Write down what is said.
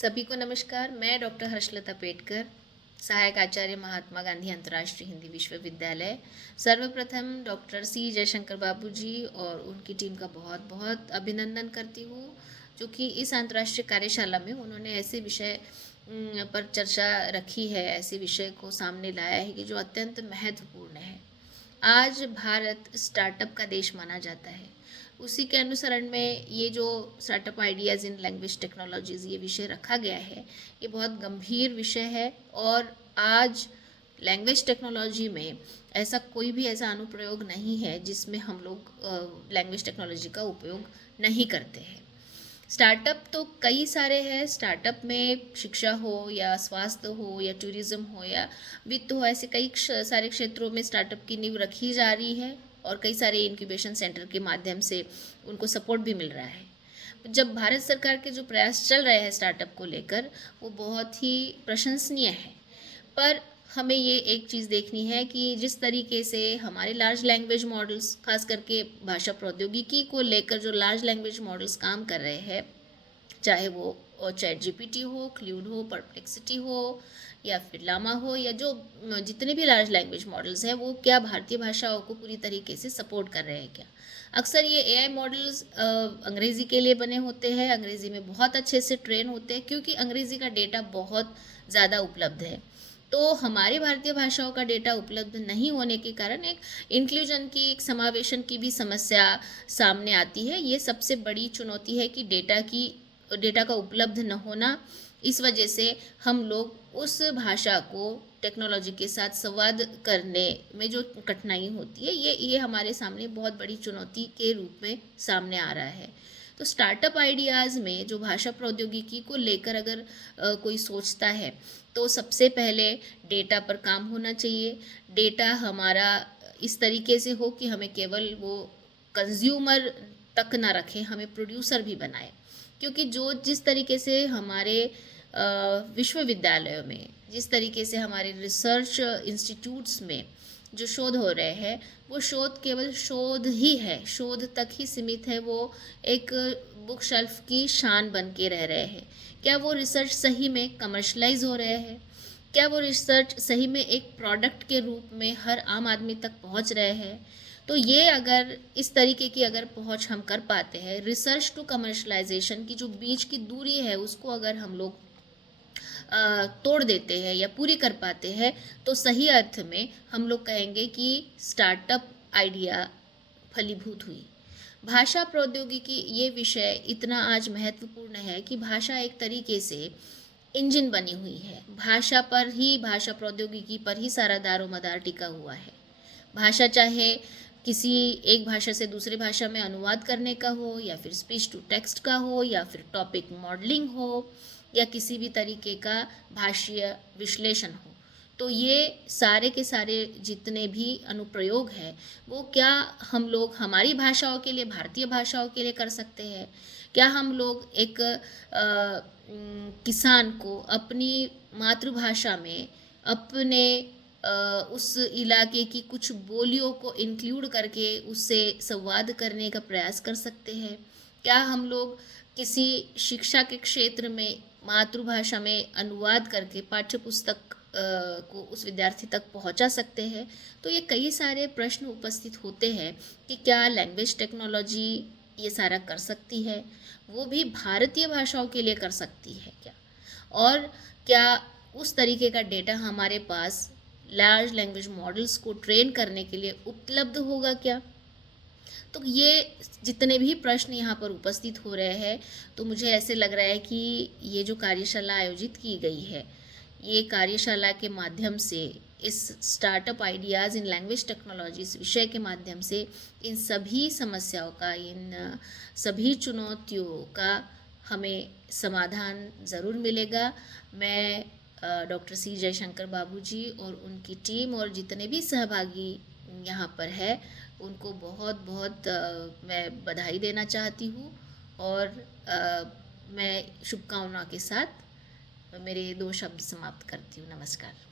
सभी को नमस्कार। मैं डॉक्टर हर्षलता पेटकर, सहायक आचार्य, महात्मा गांधी अंतर्राष्ट्रीय हिंदी विश्वविद्यालय। सर्वप्रथम डॉक्टर सी जयशंकर बाबू जी और उनकी टीम का बहुत बहुत अभिनंदन करती हूँ, जो कि इस अंतर्राष्ट्रीय कार्यशाला में उन्होंने ऐसे विषय पर चर्चा रखी है, ऐसे विषय को सामने लाया है कि जो अत्यंत महत्वपूर्ण है। आज भारत स्टार्टअप का देश माना जाता है। उसी के अनुसरण में ये जो startup ideas in language technologies ये विषय रखा गया है, ये बहुत गंभीर विषय है। और आज लैंग्वेज टेक्नोलॉजी में ऐसा कोई भी ऐसा अनुप्रयोग नहीं है जिसमें हम लोग लैंग्वेज टेक्नोलॉजी का उपयोग नहीं करते हैं। स्टार्टअप तो कई सारे हैं। स्टार्टअप में शिक्षा हो या स्वास्थ्य हो या टूरिज़्म हो या वित्त हो, ऐसे कई सारे क्षेत्रों में स्टार्टअप की नींव रखी जा रही है और कई सारे इंक्यूबेशन सेंटर के माध्यम से उनको सपोर्ट भी मिल रहा है। जब भारत सरकार के जो प्रयास चल रहे हैं स्टार्टअप को लेकर, वो बहुत ही प्रशंसनीय है। पर हमें ये एक चीज़ देखनी है कि जिस तरीके से हमारे लार्ज लैंग्वेज मॉडल्स, खास करके भाषा प्रौद्योगिकी को लेकर जो लार्ज लैंग्वेज मॉडल्स काम कर रहे हैं, चाहे वो चैट जीपीटी हो, क्लूड हो, परप्लेक्सिटी हो या फिर लामा हो, या जो जितने भी लार्ज लैंग्वेज मॉडल्स हैं, वो क्या भारतीय भाषाओं को पूरी तरीके से सपोर्ट कर रहे हैं क्या? अक्सर ये एआई मॉडल्स अंग्रेज़ी के लिए बने होते हैं, अंग्रेज़ी में बहुत अच्छे से ट्रेन होते हैं, क्योंकि अंग्रेज़ी का डेटा बहुत ज़्यादा उपलब्ध है। तो हमारी भारतीय भाषाओं का डेटा उपलब्ध नहीं होने के कारण एक इंक्लूजन की, एक समावेशन की भी समस्या सामने आती है। ये सबसे बड़ी चुनौती है कि डेटा का उपलब्ध न होना। इस वजह से हम लोग उस भाषा को टेक्नोलॉजी के साथ संवाद करने में जो कठिनाई होती है, ये हमारे सामने बहुत बड़ी चुनौती के रूप में सामने आ रहा है। तो स्टार्टअप आइडियाज़ में जो भाषा प्रौद्योगिकी को लेकर अगर कोई सोचता है, तो सबसे पहले डेटा पर काम होना चाहिए। डेटा हमारा इस तरीके से हो कि हमें केवल वो कंज्यूमर तक ना रखें, हमें प्रोड्यूसर भी बनाए। क्योंकि जिस तरीके से हमारे विश्वविद्यालयों में, जिस तरीके से हमारे रिसर्च इंस्टीट्यूट्स में जो शोध हो रहे हैं, वो शोध केवल शोध ही है, शोध तक ही सीमित है। वो एक बुक शेल्फ की शान बन के रह रहे हैं। क्या वो रिसर्च सही में कमर्शलाइज हो रहे हैं? क्या वो रिसर्च सही में एक प्रोडक्ट के रूप में हर आम आदमी तक पहुंच रहे हैं? तो ये अगर इस तरीके की अगर पहुंच हम कर पाते हैं, रिसर्च टू कमर्शलाइजेशन की जो बीच की दूरी है, उसको अगर हम लोग तोड़ देते हैं या पूरी कर पाते हैं, तो सही अर्थ में हम लोग कहेंगे कि स्टार्टअप आइडिया फलीभूत हुई। भाषा प्रौद्योगिकी ये विषय इतना आज महत्वपूर्ण है कि भाषा एक तरीके से इंजन बनी हुई है। भाषा पर ही, भाषा प्रौद्योगिकी पर ही सारा दारोमदार टिका हुआ है। भाषा चाहे किसी एक भाषा से दूसरे भाषा में अनुवाद करने का हो, या फिर स्पीच टू टेक्स्ट का हो, या फिर टॉपिक मॉडलिंग हो, या किसी भी तरीके का भाषीय विश्लेषण हो, तो ये सारे के सारे जितने भी अनुप्रयोग हैं, वो क्या हम लोग हमारी भाषाओं के लिए, भारतीय भाषाओं के लिए कर सकते हैं? क्या हम लोग एक किसान को अपनी मातृभाषा में अपने उस इलाके की कुछ बोलियों को इंक्लूड करके उससे संवाद करने का प्रयास कर सकते हैं? क्या हम लोग किसी शिक्षा के क्षेत्र में मातृभाषा में अनुवाद करके पाठ्य पुस्तक को उस विद्यार्थी तक पहुंचा सकते हैं? तो ये कई सारे प्रश्न उपस्थित होते हैं कि क्या लैंग्वेज टेक्नोलॉजी ये सारा कर सकती है? वो भी भारतीय भाषाओं के लिए कर सकती है क्या? और क्या उस तरीके का डेटा हमारे पास लार्ज लैंग्वेज मॉडल्स को ट्रेन करने के लिए उपलब्ध होगा क्या? तो ये जितने भी प्रश्न यहाँ पर उपस्थित हो रहे हैं, तो मुझे ऐसे लग रहा है कि ये जो कार्यशाला आयोजित की गई है, ये कार्यशाला के माध्यम से इस startup ideas in language technology इस विषय के माध्यम से इन सभी समस्याओं का, इन सभी चुनौतियों का हमें समाधान ज़रूर मिलेगा। मैं डॉक्टर सी जयशंकर बाबू जी और उनकी टीम और जितने भी सहभागी यहाँ पर है, उनको बहुत बहुत मैं बधाई देना चाहती हूँ। और मैं शुभकामना के साथ मेरे 2 शब्द समाप्त करती हूँ। नमस्कार।